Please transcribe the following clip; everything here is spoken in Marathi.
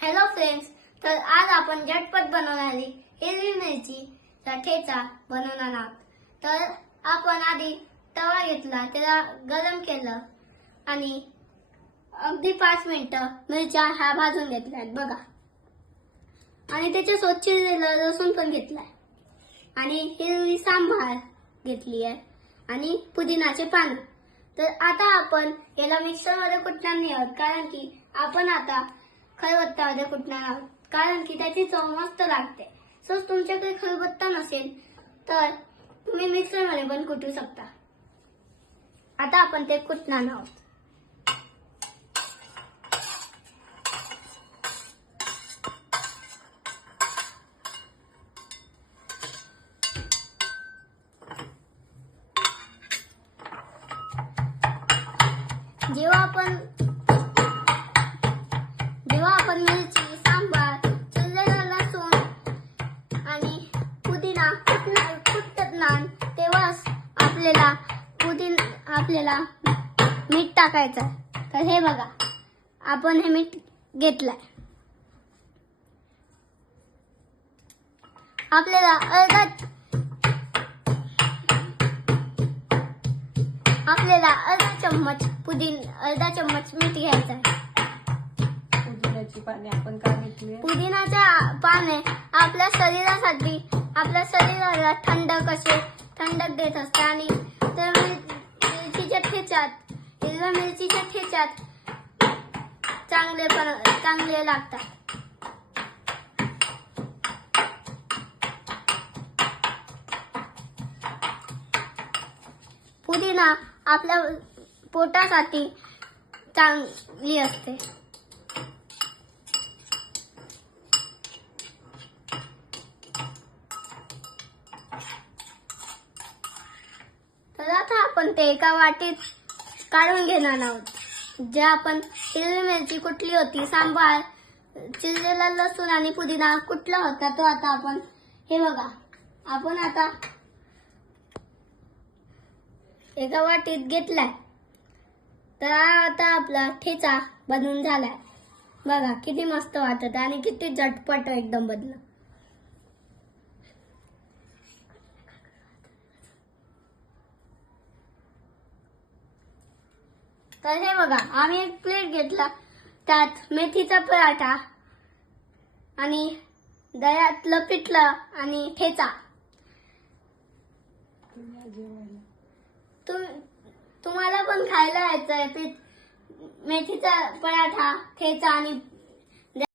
हॅलो फ्रेंड्स, तर आज आपण झटपट बनवणारी हिरवी मिरचीचा ठेचा बनवणार आहोत. तर आपण आधी तवा घेतला, त्याला गरम केलं आणि अगदी 5 मिनिटं मिरच्या ह्या भाजून घेतल्यात बघा. आणि त्याचे स्वच्छ चिरलेलं लसूण पण घेतलाय आणि हिरवी सांबार घेतली आहे आणि पुदिनाचे पानं. तर आता आपण याला मिक्सरमध्ये कुटणार नाही आहोत, कारण की आपण आता खलबत्त्यामध्ये कुटणार आहोत, कारण की त्याची चव मस्त लागते. सो तुमच्याकडे खलबत्ता नसेल तर तुम्ही मिक्सरमध्ये पण कुटू शकता. आता आपण ते कुटणार आहोत. जेव्हा आपण मिरची, सांबार, चिरलेला लसूण आणि पुदिना कुटणार तेव्हाच आपल्याला मीठ टाकायचं आहे. तर हे बघा, आपण हे मीठ घेतलंय. आपल्याला अर्धा चम्मच मीठ घ्यायचं आहे. पुदिन्याची पाने आपण का घेतली? पुदिनाच्या पाने आपल्या शरीराला थंडक देत असते आणि हिरव्या मिरचीच्या ठेच्यात चांगले लागतात. पुदिना आपल्या पोटासाठी चांगली असते. तर आता आपण ते एका वाटीत काढून घेणार आहोत. जे आपण हिरवी मिरची कुटली होती, सांबार, चिरलेला लसूण आणि पुदिना कुटला होता, तो आता आपण हे बघा, आपण आता एका वाटीत घेतलाय. तर आता आपला ठेचा बनवून झालाय. बघा किती मस्त वाटत आणि किती झटपट एकदम बनलं. तर हे बघा, आम्ही एक प्लेट घेतला, त्यात मेथीचा पराठा आणि दह्यातलं पिठलं आणि ठेचा. तुम्हाला पण खायला यायचंय मेथीचा पराठा, ठेचा आणि